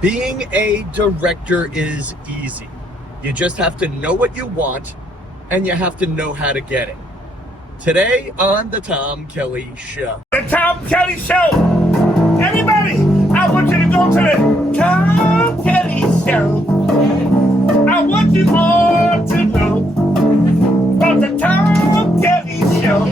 Being a director is easy. You just have to know what you want, and you have to know how to get it. Today on the Tom Kelly Show. The Tom Kelly Show. Everybody, I want you to go to the Tom Kelly Show. I want you all to know about the Tom Kelly Show.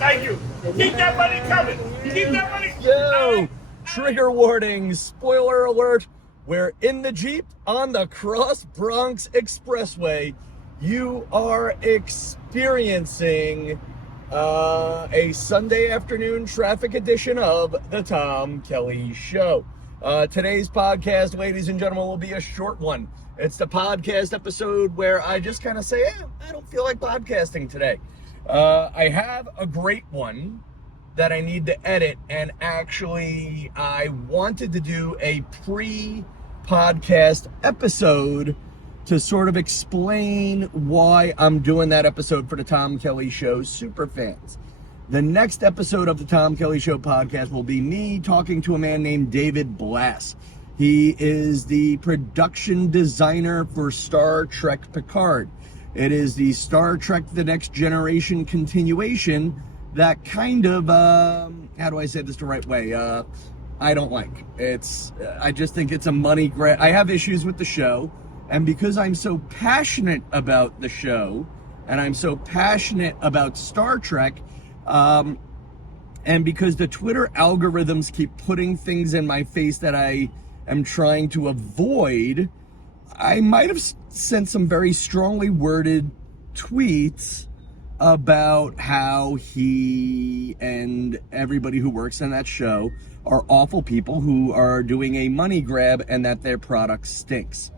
Thank you. Keep that money coming. Keep that money. Yo, trigger warning, spoiler alert. We're in the Jeep on the Cross Bronx Expressway. You are experiencing a Sunday afternoon traffic edition of the Tom Kelly Show. Today's podcast, ladies and gentlemen, will be a short one. It's the podcast episode where I just kind of say, I don't feel like podcasting today. I have a great one that I need to edit, and actually I wanted to do a pre-podcast episode to sort of explain why I'm doing that episode for the Tom Kelly Show superfans. The next episode of the Tom Kelly Show podcast will be me talking to a man named Dave Blass. He is the production designer for Star Trek Picard. It is the Star Trek The Next Generation continuation that kind of, how do I say this the right way? I don't like. I just think it's a money grab. I have issues with the show. And because I'm so passionate about the show, and I'm so passionate about Star Trek, and because the Twitter algorithms keep putting things in my face that I am trying to avoid, I might have sent some very strongly worded tweets about how he and everybody who works on that show are awful people who are doing a money grab and that their product stinks.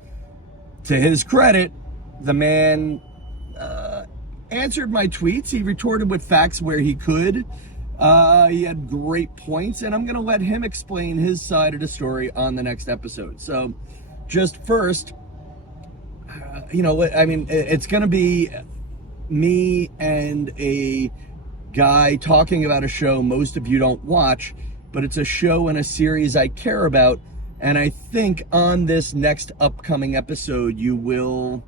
To his credit, the man answered my tweets. He retorted with facts where he could. He had great points, and I'm going to let him explain his side of the story on the next episode. So, just first, it's going to be me and a guy talking about a show most of you don't watch, but it's a show and a series I care about. And I think on this next upcoming episode, you will,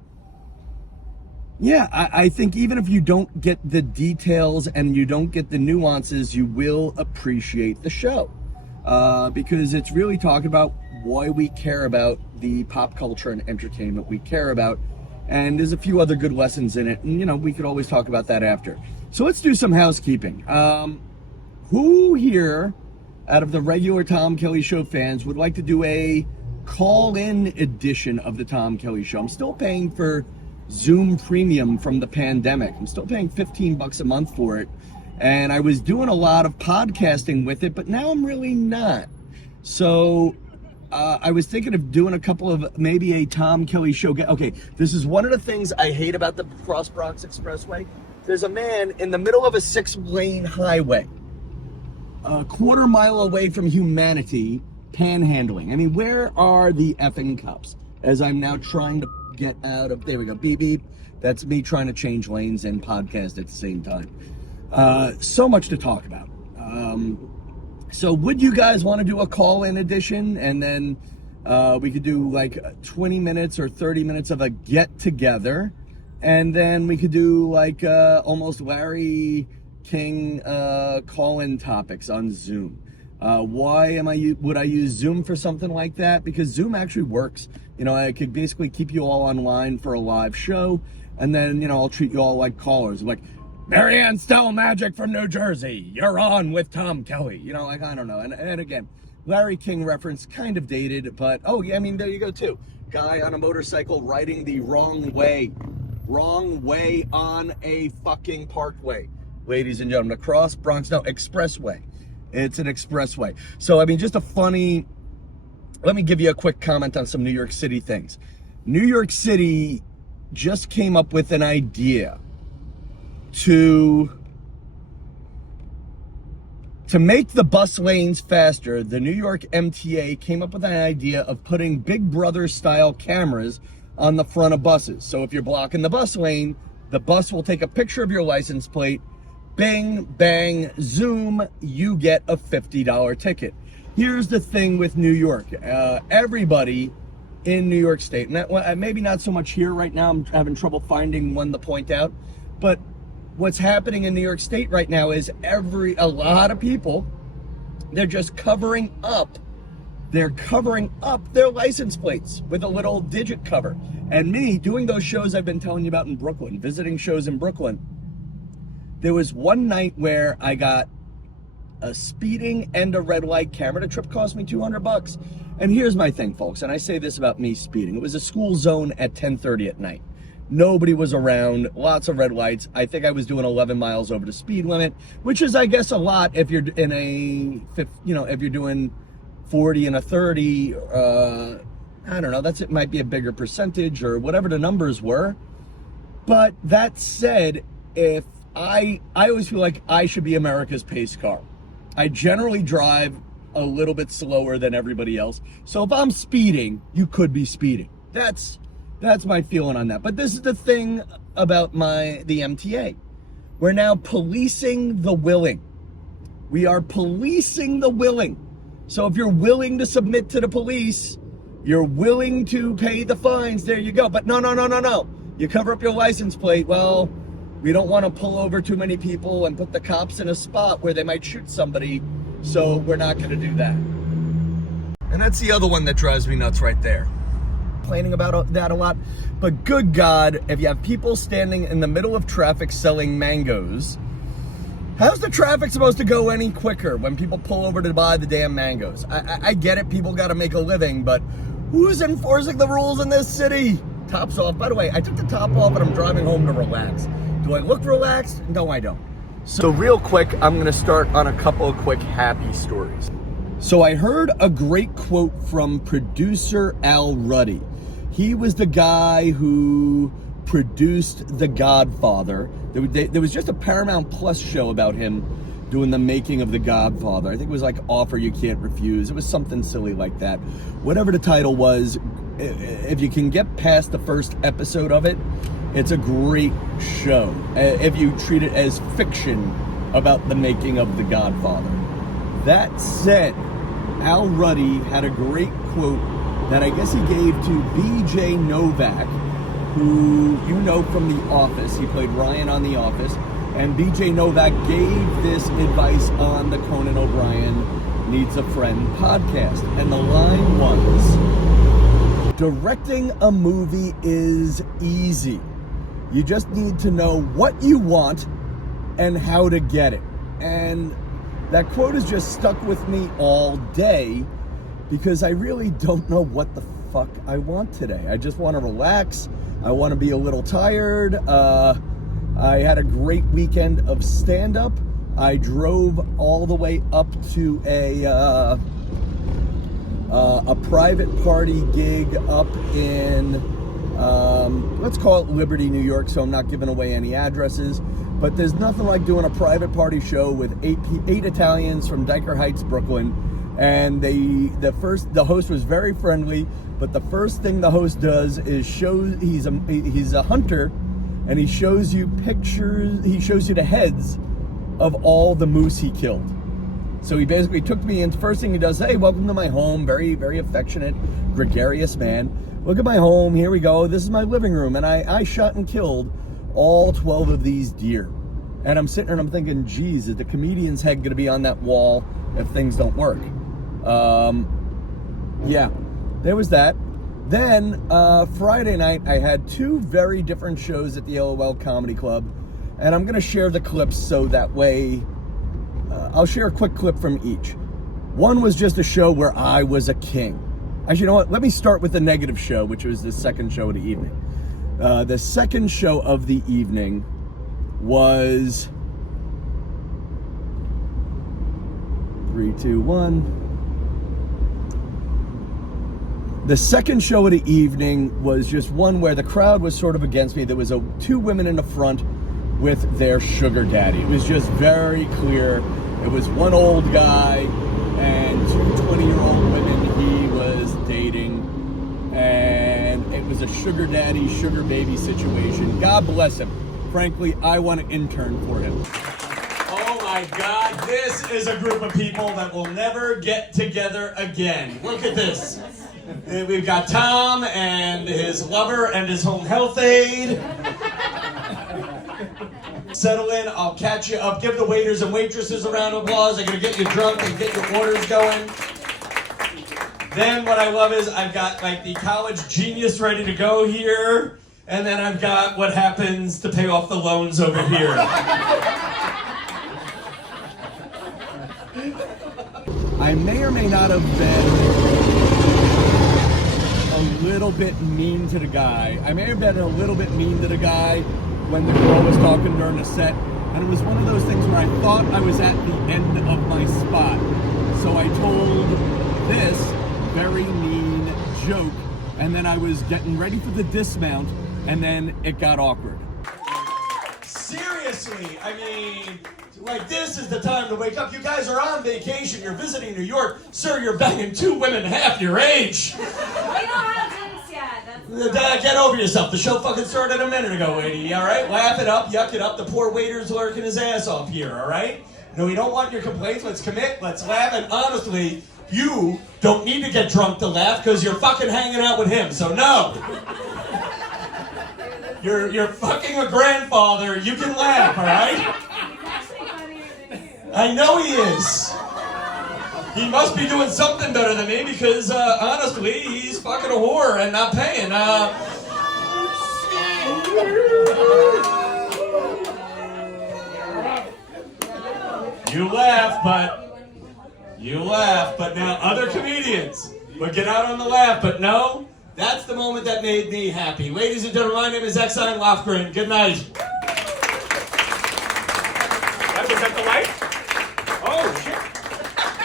I think even if you don't get the details and you don't get the nuances, you will appreciate the show. Because it's really talking about why we care about the pop culture and entertainment we care about. And there's a few other good lessons in it. And, we could always talk about that after. So let's do some housekeeping. Who here out of the regular Tom Kelly Show fans would like to do a call-in edition of the Tom Kelly Show? I'm still paying for Zoom Premium from the pandemic. I'm still paying $15 a month for it. And I was doing a lot of podcasting with it, but now I'm really not. So I was thinking of doing a couple of, maybe a Tom Kelly Show. Okay, this is one of the things I hate about the Cross Bronx Expressway. There's a man in the middle of a 6-lane highway, a quarter mile away from humanity, panhandling. I mean, where are the effing cops? As I'm now trying to get out of, there we go, beep, beep. That's me trying to change lanes and podcast at the same time. So much to talk about. So would you guys want to do a call-in edition? And then we could do like 20 minutes or 30 minutes of a get-together. And then we could do like almost Larry King call-in topics on Zoom. Why would I use Zoom for something like that? Because Zoom actually works. I could basically keep you all online for a live show, and then I'll treat you all like callers, like Marianne Stell Magic from New Jersey. You're on with Tom Kelly. I don't know. And again, Larry King reference kind of dated, but there you go too. Guy on a motorcycle riding the wrong way on a fucking parkway. Ladies and gentlemen, across Bronx, expressway. It's an expressway. So, just a funny, let me give you a quick comment on some New York City things. New York City just came up with an idea to make the bus lanes faster. The New York MTA came up with an idea of putting Big Brother style cameras on the front of buses. So if you're blocking the bus lane, the bus will take a picture of your license plate, bing, bang, zoom, you get a $50 ticket. here's the thing with New York. Everybody in New York State, and maybe not so much here right now, I'm having trouble finding one to point out, but what's happening in New York State right now is a lot of people, they're just covering up their license plates with a little digit cover. And me, doing those shows I've been telling you about in Brooklyn, visiting shows in Brooklyn, there was one night where I got a speeding and a red light camera. The trip cost me $200. And here's my thing, folks, and I say this about me speeding. It was a school zone at 10:30 at night. Nobody was around, lots of red lights. I think I was doing 11 miles over the speed limit, which is, I guess, a lot if you're in if you're doing 40 and a 30, I don't know, it might be a bigger percentage or whatever the numbers were. But that said, if I always feel like I should be America's pace car. I generally drive a little bit slower than everybody else. So if I'm speeding, you could be speeding. That's my feeling on that. But this is the thing about the MTA. We're now policing the willing. We are policing the willing. So if you're willing to submit to the police, you're willing to pay the fines, there you go. But no. You cover up your license plate. Well, we don't want to pull over too many people and put the cops in a spot where they might shoot somebody, so we're not going to do that. And that's the other one that drives me nuts right there. Complaining about that a lot, but good God, if you have people standing in the middle of traffic selling mangoes, how's the traffic supposed to go any quicker when people pull over to buy the damn mangoes? I get it, people got to make a living, but who's enforcing the rules in this city? Top's off. By the way, I took the top off and I'm driving home to relax. Do I look relaxed? No, I don't. So real quick, I'm going to start on a couple of quick happy stories. So I heard a great quote from producer Al Ruddy. He was the guy who produced The Godfather. There was just a Paramount Plus show about him doing the making of The Godfather. I think it was like Offer You Can't Refuse. It was something silly like that. Whatever the title was, if you can get past the first episode of it, it's a great show. If you treat it as fiction about the making of The Godfather. That said, Al Ruddy had a great quote that I guess he gave to B.J. Novak, who you know from The Office. He played Ryan on The Office. And B.J. Novak gave this advice on the Conan O'Brien Needs a Friend podcast. And the line was, directing a movie is easy. You just need to know what you want and how to get it. And that quote has just stuck with me all day because I really don't know what the fuck I want today. I just want to relax. I want to be a little tired. I had a great weekend of stand-up. I drove all the way up to a private party gig up in, let's call it Liberty, New York, so I'm not giving away any addresses. But there's nothing like doing a private party show with eight Italians from Dyker Heights, Brooklyn. And the host was very friendly, but the first thing the host does is he's a hunter, and he shows you pictures, he shows you the heads of all the moose he killed. So he basically took me in. First thing he does, hey, welcome to my home. Very, very affectionate, gregarious man. Look at my home. Here we go. This is my living room. And I shot and killed all 12 of these deer. And I'm sitting there and I'm thinking, geez, is the comedian's head going to be on that wall if things don't work? Yeah, there was that. Then Friday night, I had two very different shows at the LOL Comedy Club. And I'm going to share the clips so that way I'll share a quick clip from each. One was just a show where I was a king. Actually, you know what? Let me start with the negative show, which was the second show of the evening. The second show of the evening was 3, 2, 1. The second show of the evening was just one where the crowd was sort of against me. There was two women in the front with their sugar daddy. It was just very clear. It was one old guy and two 20-year-old women he was dating. And it was a sugar daddy, sugar baby situation. God bless him. Frankly, I want to intern for him. Oh my God, this is a group of people that will never get together again. Look at this. We've got Tom and his lover and his home health aide. Settle in, I'll catch you up. Give the waiters and waitresses a round of applause. They're going to get you drunk and get your orders going. Then what I love is I've got like the college genius ready to go here. And then I've got what happens to pay off the loans over here. I may or may not have been a little bit mean to the guy. I may have been a little bit mean to the guy when the girl was talking during the set. And it was one of those things where I thought I was at the end of my spot. So I told this very mean joke, and then I was getting ready for the dismount, and then it got awkward. Seriously, I mean, like this is the time to wake up. You guys are on vacation, you're visiting New York. Sir, you're banging 2 women half your age. We don't have drinks yet. Get over yourself. The show fucking started a minute ago, lady, all right? Laugh it up, yuck it up. The poor waiter's lurking his ass off here, all right? No, we don't want your complaints. Let's commit, let's laugh, and honestly, you don't need to get drunk to laugh because you're fucking hanging out with him, so no. You're fucking a grandfather. You can laugh, all right? He's actually funnier than you. I know he is. He must be doing something better than me because, honestly, he's fucking a whore and not paying. You laugh, but now other comedians would get out on the laugh, but no. That's the moment that made me happy. Ladies and gentlemen, my name is Exine Lofgren. Good night. That was at the light? Oh, shit.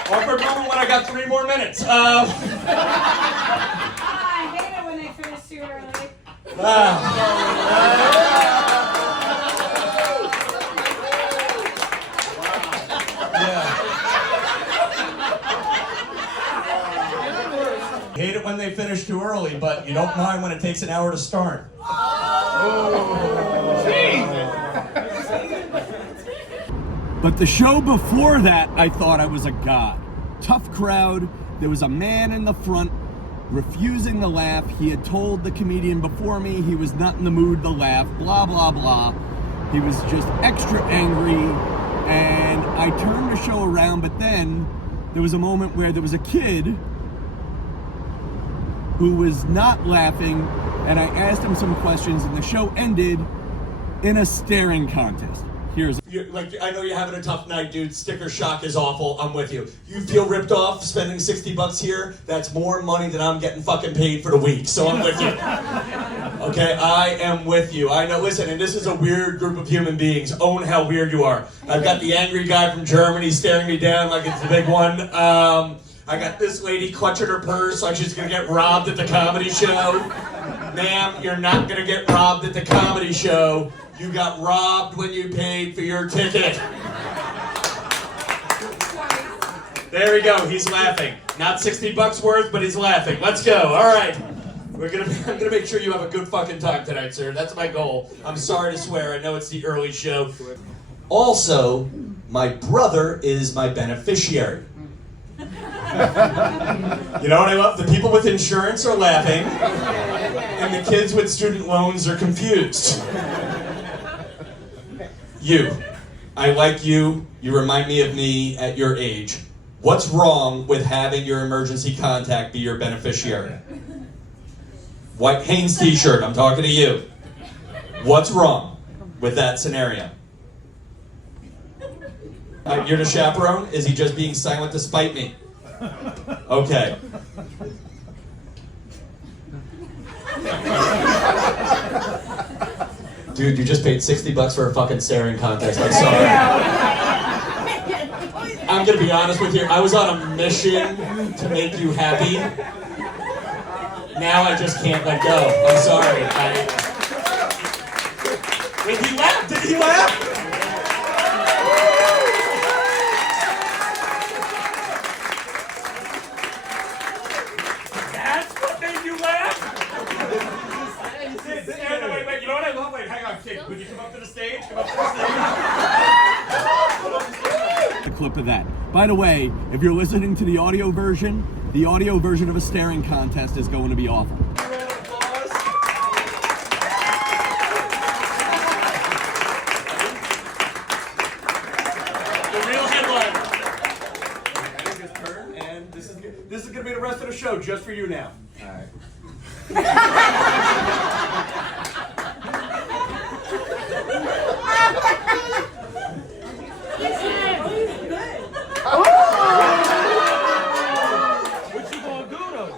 Awkward moment when I got 3 more minutes. I hate it when they finish too early. Hate it when they finish too early, but you don't mind when it takes an hour to start. But the show before that, I thought I was a god. Tough crowd. There was a man in the front refusing to laugh. He had told the comedian before me he was not in the mood to laugh, blah, blah, blah. He was just extra angry, and I turned the show around, but then there was a moment where there was a kid who was not laughing, and I asked him some questions, and the show ended in a staring contest. I know you're having a tough night, dude. Sticker shock is awful. I'm with you. You feel ripped off spending $60 here? That's more money than I'm getting fucking paid for the week. So I'm with you. Okay, I am with you. I know. Listen, and this is a weird group of human beings. Own how weird you are. I've got the angry guy from Germany staring me down like it's the big one. I got this lady clutching her purse like she's gonna get robbed at the comedy show. Ma'am, you're not gonna get robbed at the comedy show. You got robbed when you paid for your ticket. There we go, he's laughing. Not $60 worth, but he's laughing. Let's go, all right. I'm gonna make sure you have a good fucking time tonight, sir. That's my goal. I'm sorry to swear, I know it's the early show. Also, my brother is my beneficiary. You know what I love? The people with insurance are laughing, and the kids with student loans are confused. You. I like you. You remind me of me at your age. What's wrong with having your emergency contact be your beneficiary? White Hanes t-shirt, I'm talking to you. What's wrong with that scenario? You're the chaperone? Is he just being silent to spite me? Okay. Dude, you just paid $60 for a fucking staring contest. I'm sorry. I'm gonna be honest with you. I was on a mission to make you happy. Now I just can't let go. I'm sorry. Wait, he laughed? Did he laugh? That's what made you laugh? Wait, you know what I love? Wait, hang on, kid. Would you come up to the stage? Come up to the stage. of that. By the way, if you're listening to the audio version of a staring contest is going to be awful. This is going to be the rest of the show just for you now. All right. What you gonna do though?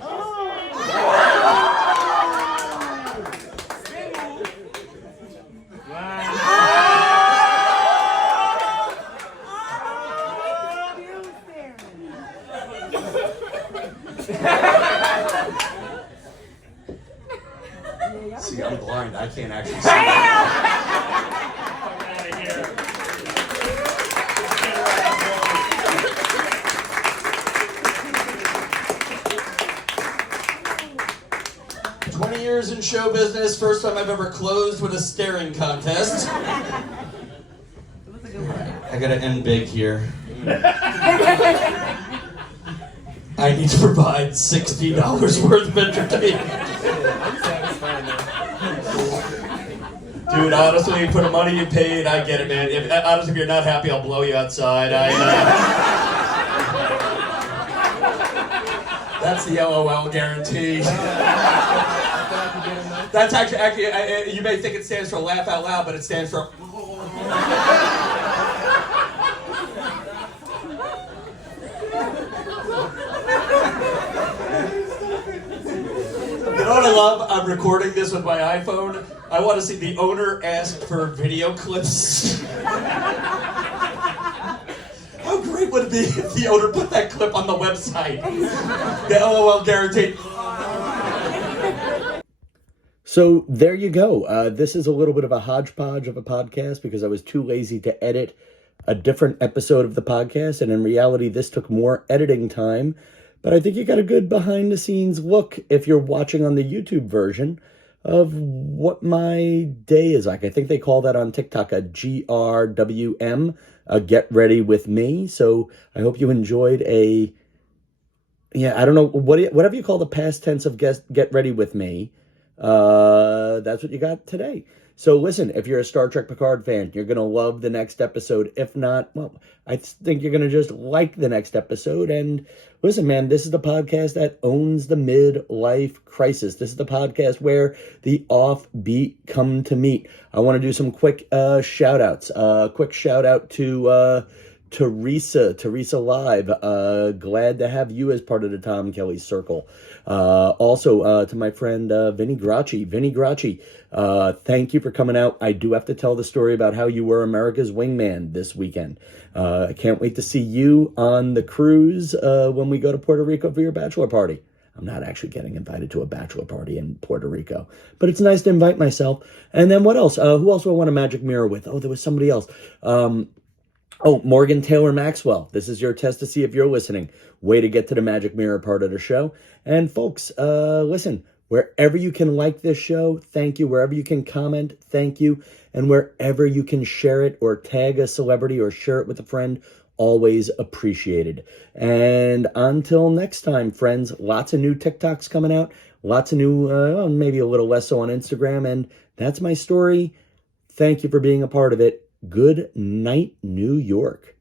See, I'm blind. I can't actually see. Out of here. 20 years in show business. First time I've ever closed with a staring contest. I gotta end big here. I need to provide $60 worth of entertainment. Dude, honestly, for the money you paid, I get it, man. Honestly, if you're not happy, I'll blow you outside. That's the LOL guarantee. That's actually, you may think it stands for laugh out loud, but it stands for. You know what I love? I'm recording this with my iPhone. I want to see the owner ask for video clips. How great would it be if the owner put that clip on the website? The LOL guarantee. So there you go. This is a little bit of a hodgepodge of a podcast because I was too lazy to edit a different episode of the podcast. And in reality, this took more editing time. But I think you got a good behind the scenes look if you're watching on the YouTube version of what my day is like. I think they call that on TikTok a GRWM, a get ready with me. So I hope you enjoyed I don't know, whatever you call the past tense of get ready with me. That's what you got today. So listen, if you're a Star Trek Picard fan, you're going to love the next episode. If not, well, I think you're going to just like the next episode. And listen, man, this is the podcast that owns the midlife crisis. This is the podcast where the offbeat come to meet. I want to do some quick shout outs. Quick shout out to Teresa Live. Glad to have you as part of the Tom Kelly circle. Also, to my friend Vinny Gracci, thank you for coming out. I do have to tell the story about how you were America's wingman this weekend. I can't wait to see you on the cruise when we go to Puerto Rico for your bachelor party. I'm not actually getting invited to a bachelor party in Puerto Rico, but it's nice to invite myself. And then what else? Who else do I want a magic mirror with? Oh, there was somebody else. Morgan Taylor Maxwell. This is your test to see if you're listening. Way to get to the Magic Mirror part of the show. And folks, listen, wherever you can like this show, thank you. Wherever you can comment, thank you. And wherever you can share it or tag a celebrity or share it with a friend, always appreciated. And until next time, friends, lots of new TikToks coming out. Lots of new, maybe a little less so on Instagram. And that's my story. Thank you for being a part of it. Good night, New York.